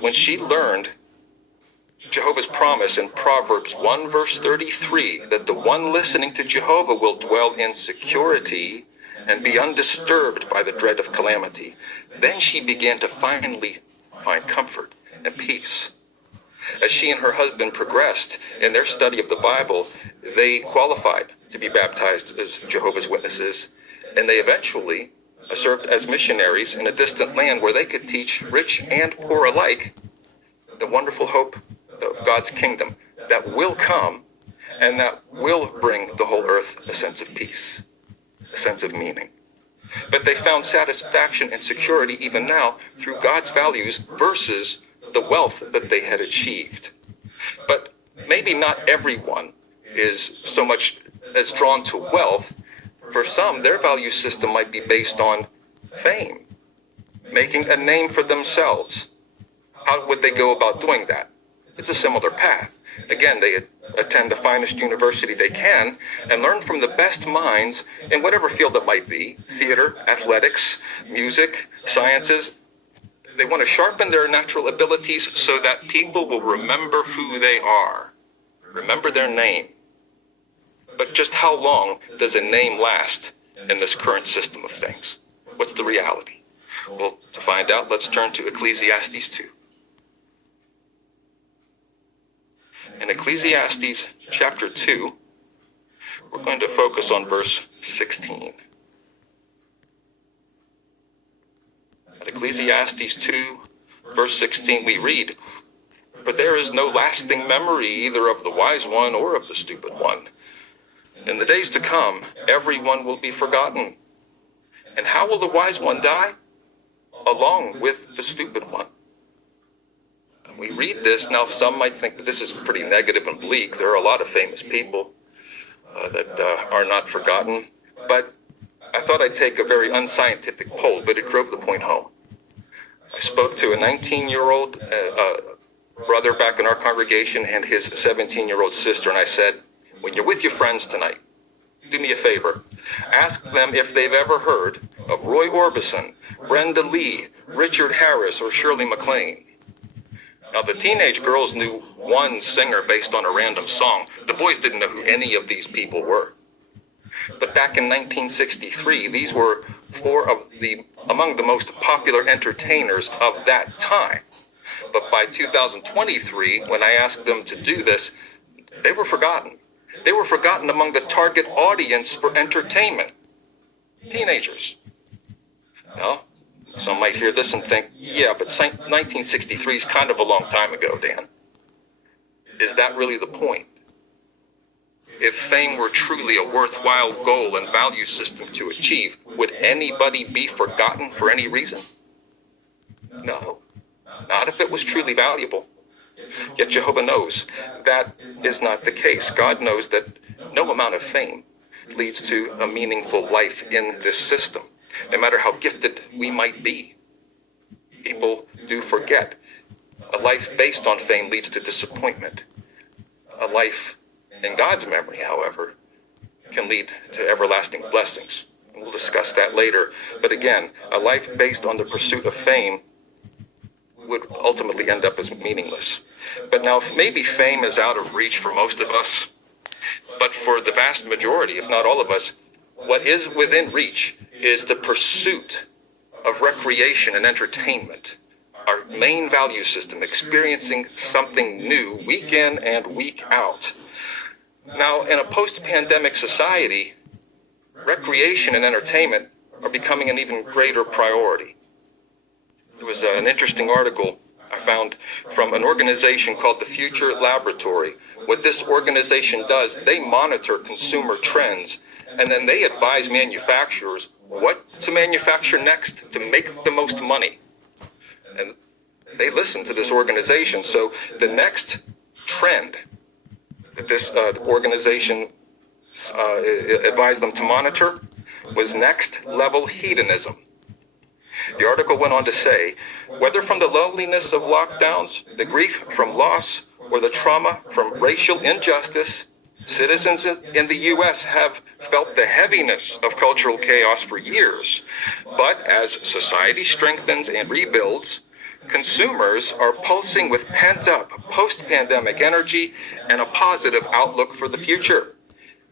when she learned Jehovah's promise in Proverbs 1 verse 33 that the one listening to Jehovah will dwell in security and be undisturbed by the dread of calamity, then she began to finally find comfort and peace. As she and her husband progressed in their study of the Bible, they qualified to be baptized as Jehovah's Witnesses, and they eventually served as missionaries in a distant land where they could teach rich and poor alike the wonderful hope of God's kingdom that will come and that will bring the whole earth a sense of peace, a sense of meaning. But they found satisfaction and security even now through God's values versus the wealth that they had achieved. But maybe not everyone is so much as drawn to wealth. For some, their value system might be based on fame, making a name for themselves. How would they go about doing that? It's a similar path. Again, they attend the finest university they can and learn from the best minds in whatever field it might be: theater, athletics, music, sciences. They want to sharpen their natural abilities so that people will remember who they are, remember their name. But just how long does a name last in this current system of things? What's the reality? Well, to find out, let's turn to Ecclesiastes 2. In Ecclesiastes chapter 2, we're going to focus on verse 16. At Ecclesiastes 2, verse 16, we read, "For there is no lasting memory either of the wise one or of the stupid one. In the days to come, everyone will be forgotten. And how will the wise one die? Along with the stupid one." We read this, now some might think that this is pretty negative and bleak. There are a lot of famous people that are not forgotten. But I thought I'd take a very unscientific poll, but it drove the point home. I spoke to a 19-year-old brother back in our congregation and his 17-year-old sister, and I said, when you're with your friends tonight, do me a favor. Ask them if they've ever heard of Roy Orbison, Brenda Lee, Richard Harris, or Shirley MacLaine. Now, the teenage girls knew one singer based on a random song. The boys didn't know who any of these people were. But back in 1963, these were among the most popular entertainers of that time. But by 2023, when I asked them to do this, they were forgotten. They were forgotten among the target audience for entertainment. Teenagers. Now, some might hear this and think, yeah, but 1963 is kind of a long time ago, Dan. Is that really the point? If fame were truly a worthwhile goal and value system to achieve, would anybody be forgotten for any reason? No, not if it was truly valuable. Yet Jehovah knows that is not the case. God knows that no amount of fame leads to a meaningful life in this system. No matter how gifted we might be, people do forget. A life based on fame leads to disappointment. A life in God's memory, however, can lead to everlasting blessings. And we'll discuss that later. But again, a life based on the pursuit of fame would ultimately end up as meaningless. But now, maybe fame is out of reach for most of us, but for the vast majority, if not all of us, what is within reach is the pursuit of recreation and entertainment, our main value system, experiencing something new week in and week out. Now, in a post-pandemic society, recreation and entertainment are becoming an even greater priority. There was an interesting article I found from an organization called the Future Laboratory. What this organization does, they monitor consumer trends, and then they advise manufacturers what to manufacture next to make the most money. And they listen to this organization. So the next trend that this organization advised them to monitor was next level hedonism. The article went on to say, whether from the loneliness of lockdowns, the grief from loss, or the trauma from racial injustice, citizens in the U.S. have felt the heaviness of cultural chaos for years. But as society strengthens and rebuilds, Consumers are pulsing with pent-up, post-pandemic energy and a positive outlook for the future.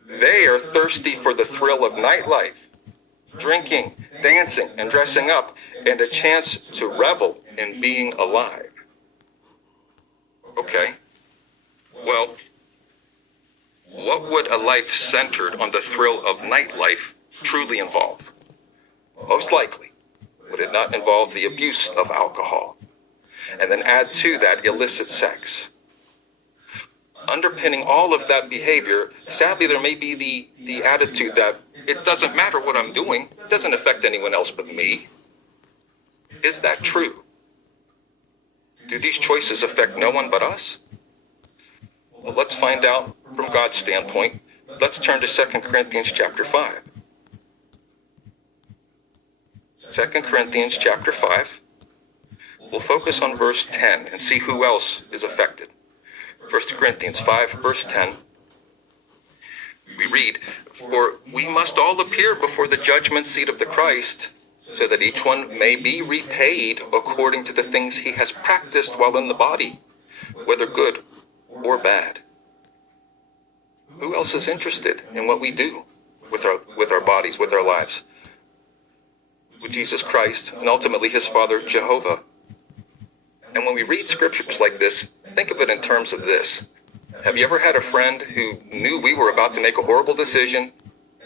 They are thirsty for the thrill of nightlife, drinking, dancing, and dressing up, and a chance to revel in being alive. Okay, well, what would a life centered on the thrill of nightlife truly involve? Most likely, would it not involve the abuse of alcohol? And then add to that illicit sex. Underpinning all of that behavior, sadly, there may be the attitude that it doesn't matter what I'm doing, it doesn't affect anyone else but me. Is that true? Do these choices affect no one but us? Well, let's find out from God's standpoint. Let's turn to 2 Corinthians chapter 5. 2 Corinthians chapter 5. We'll focus on verse 10 and see who else is affected. 1 Corinthians 5, verse 10. We read, "For we must all appear before the judgment seat of the Christ, so that each one may be repaid according to the things he has practiced while in the body, whether good or bad." Who else is interested in what we do with our bodies, with our lives? With Jesus Christ, and ultimately his Father, Jehovah. And when we read scriptures like this, think of it in terms of this. Have you ever had a friend who knew we were about to make a horrible decision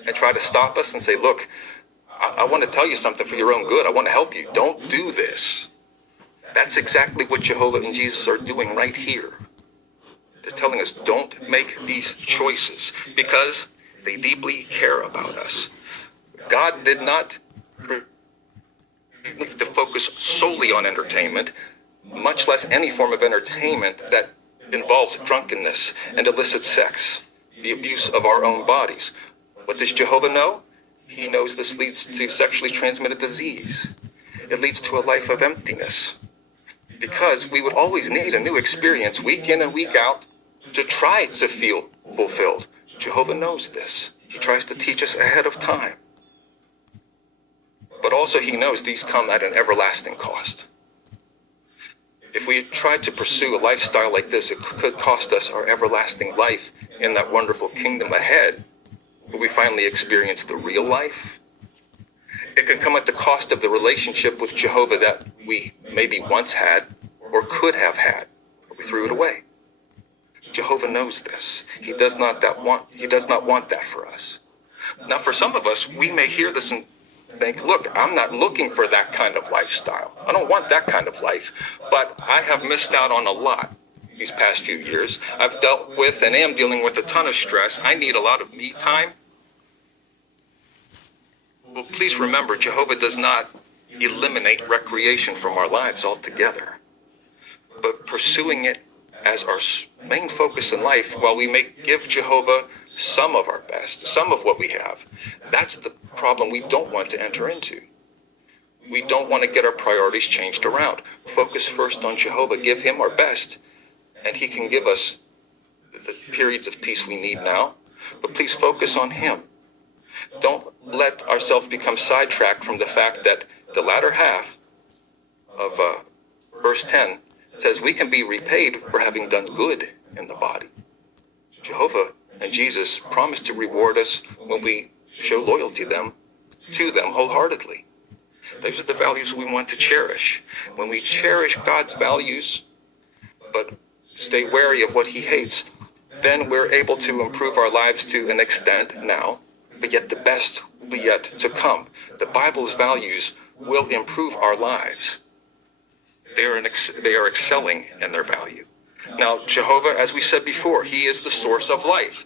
and try to stop us and say, look, I want to tell you something for your own good. I want to help you. Don't do this. That's exactly what Jehovah and Jesus are doing right here. They're telling us don't make these choices because they deeply care about us. God did not to focus solely on entertainment, much less any form of entertainment that involves drunkenness and illicit sex, the abuse of our own bodies. What does Jehovah know? He knows this leads to sexually transmitted disease. It leads to a life of emptiness. Because we would always need a new experience week in and week out to try to feel fulfilled. Jehovah knows this. He tries to teach us ahead of time. But also he knows these come at an everlasting cost. If we try to pursue a lifestyle like this, it could cost us our everlasting life in that wonderful kingdom ahead, where we finally experience the real life. It could come at the cost of the relationship with Jehovah that we maybe once had or could have had, but we threw it away. Jehovah knows this. He does not want that for us. Now, for some of us, we may hear this and think, look, I'm not looking for that kind of lifestyle. I don't want that kind of life, but I have missed out on a lot these past few years. I've dealt with and am dealing with a ton of stress. I need a lot of me time. Well, please remember, Jehovah does not eliminate recreation from our lives altogether, but pursuing it as our main focus in life, while we may give Jehovah some of our best, some of what we have, that's the problem we don't want to enter into. We don't want to get our priorities changed around. Focus first on Jehovah, give him our best, and he can give us the periods of peace we need now, but please focus on him. Don't let ourselves become sidetracked from the fact that the latter half of verse 10 says we can be repaid for having done good in the body. Jehovah and Jesus promise to reward us when we show loyalty to them wholeheartedly. Those are the values we want to cherish. When we cherish God's values, but stay wary of what he hates, then we're able to improve our lives to an extent now, but yet the best will be yet to come. The Bible's values will improve our lives. They are excelling in their value. Now, Jehovah, as we said before, he is the source of life.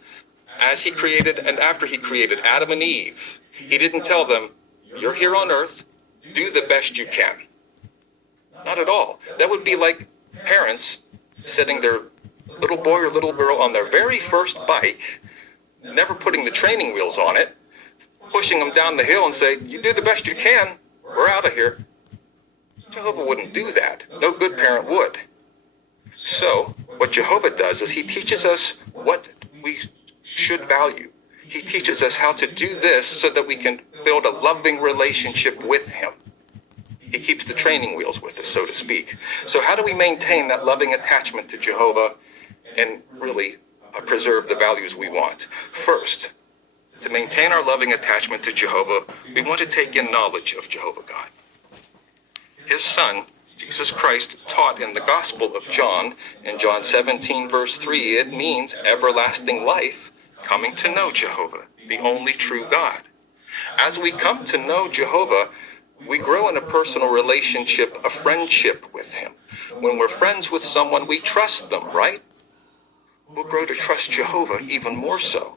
As he created and after he created Adam and Eve, he didn't tell them, you're here on earth, do the best you can. Not at all. That would be like parents setting their little boy or little girl on their very first bike, never putting the training wheels on it, pushing them down the hill and say, you do the best you can, we're out of here. Jehovah wouldn't do that. No good parent would. So, what Jehovah does is he teaches us what we should value. He teaches us how to do this so that we can build a loving relationship with him. He keeps the training wheels with us, so to speak. So how do we maintain that loving attachment to Jehovah and really preserve the values we want? First, to maintain our loving attachment to Jehovah, we want to take in knowledge of Jehovah God. His Son, Jesus Christ, taught in the Gospel of John, in John 17, verse 3, it means everlasting life, coming to know Jehovah, the only true God. As we come to know Jehovah, we grow in a personal relationship, a friendship with him. When we're friends with someone, we trust them, right? We'll grow to trust Jehovah even more so.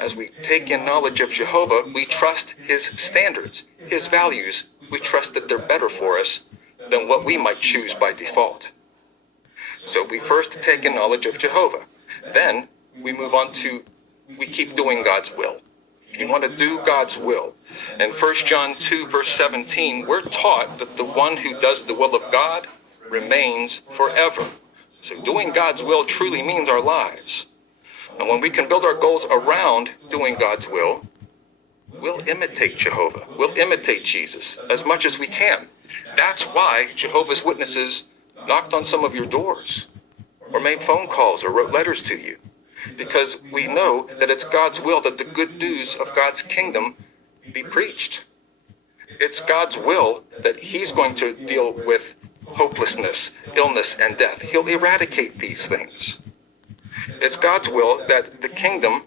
As we take in knowledge of Jehovah, we trust his standards, his values. We trust that they're better for us than what we might choose by default. So we first take in knowledge of Jehovah. Then we move on to, we keep doing God's will. You want to do God's will. In 1 John 2, verse 17, we're taught that the one who does the will of God remains forever. So doing God's will truly means our lives. And when we can build our goals around doing God's will, we'll imitate Jehovah. We'll imitate Jesus as much as we can. That's why Jehovah's Witnesses knocked on some of your doors, or made phone calls, or wrote letters to you. Because we know that it's God's will that the good news of God's kingdom be preached. It's God's will that he's going to deal with hopelessness, illness, and death. He'll eradicate these things. It's God's will that the kingdom,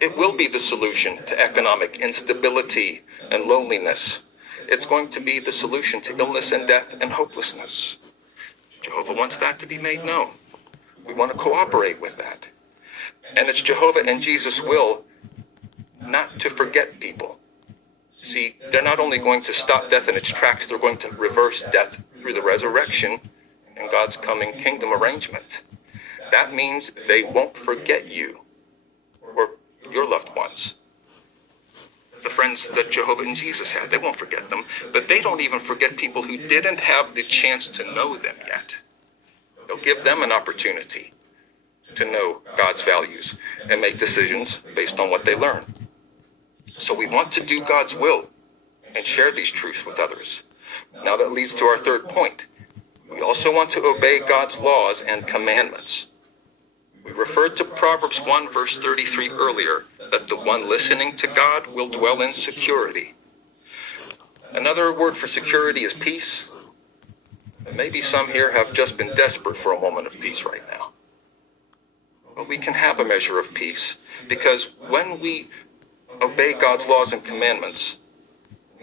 it will be the solution to economic instability and loneliness. It's going to be the solution to illness and death and hopelessness. Jehovah wants that to be made known. We want to cooperate with that. And it's Jehovah and Jesus' will not to forget people. See, they're not only going to stop death in its tracks, they're going to reverse death through the resurrection and God's coming kingdom arrangement. That means they won't forget you or your loved ones. The friends that Jehovah and Jesus had, they won't forget them, but they don't even forget people who didn't have the chance to know them yet. They'll give them an opportunity to know God's values and make decisions based on what they learn. So we want to do God's will and share these truths with others. Now that leads to our third point. We also want to obey God's laws and commandments. We referred to Proverbs 1 verse 33 earlier, that the one listening to God will dwell in security. Another word for security is peace. And maybe some here have just been desperate for a moment of peace right now. But we can have a measure of peace, because when we obey God's laws and commandments,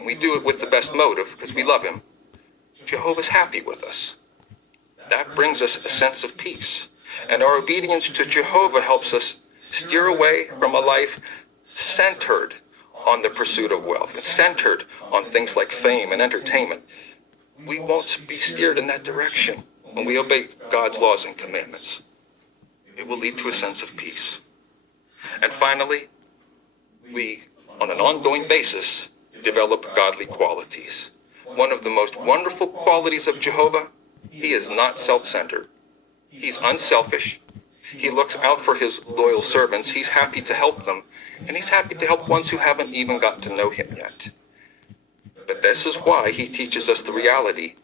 we do it with the best motive because we love him. Jehovah's happy with us. That brings us a sense of peace. And our obedience to Jehovah helps us steer away from a life centered on the pursuit of wealth and centered on things like fame and entertainment. We won't be steered in that direction when we obey God's laws and commandments. It will lead to a sense of peace. And finally, we, on an ongoing basis, develop godly qualities. One of the most wonderful qualities of Jehovah, he is not self-centered. He's unselfish. He looks out for his loyal servants. He's happy to help them. And he's happy to help ones who haven't even got to know him yet. But this is why he teaches us the reality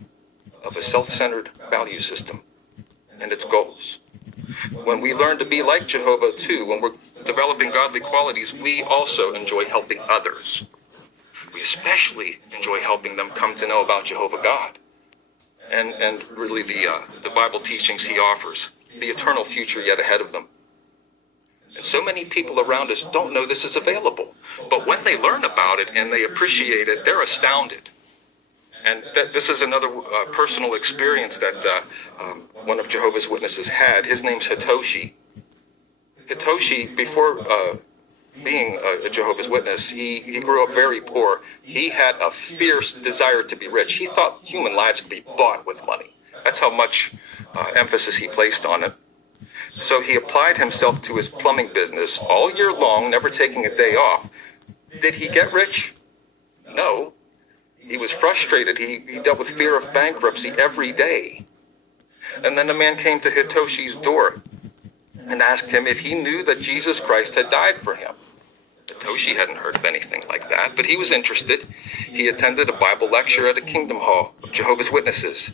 of a self-centered value system and its goals. When we learn to be like Jehovah too, when we're developing godly qualities, we also enjoy helping others. We especially enjoy helping them come to know about Jehovah God and really the Bible teachings he offers, the eternal future yet ahead of them. And so many people around us don't know this is available. But when they learn about it and they appreciate it, they're astounded. And this is another personal experience that one of Jehovah's Witnesses had. His name's Hitoshi. Hitoshi, before being a Jehovah's Witness, he grew up very poor. He had a fierce desire to be rich. He thought human lives could be bought with money. That's how much emphasis he placed on it. So he applied himself to his plumbing business all year long, never taking a day off. Did he get rich? No. He was frustrated. He dealt with fear of bankruptcy every day. And then a man came to Hitoshi's door and asked him if he knew that Jesus Christ had died for him. Hitoshi hadn't heard of anything like that, but he was interested. He attended a Bible lecture at a Kingdom Hall of Jehovah's Witnesses.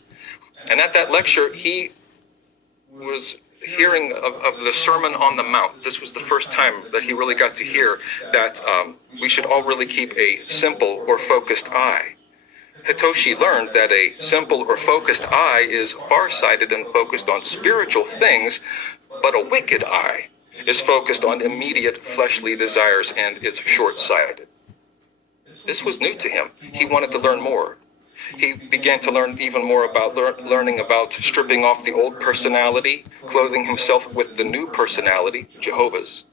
And at that lecture, he was hearing of the Sermon on the Mount. This was the first time that he really got to hear that we should all really keep a simple or focused eye. Hitoshi learned that a simple or focused eye is farsighted and focused on spiritual things, but a wicked eye is focused on immediate fleshly desires and is short-sighted. This was new to him. He wanted to learn more. He began to learn even more about learning about stripping off the old personality, clothing himself with the new personality, Jehovah's.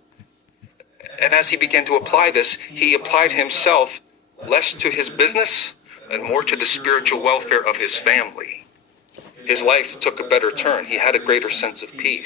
And as he began to apply this, he applied himself less to his business and more to the spiritual welfare of his family. His life took a better turn. He had a greater sense of peace.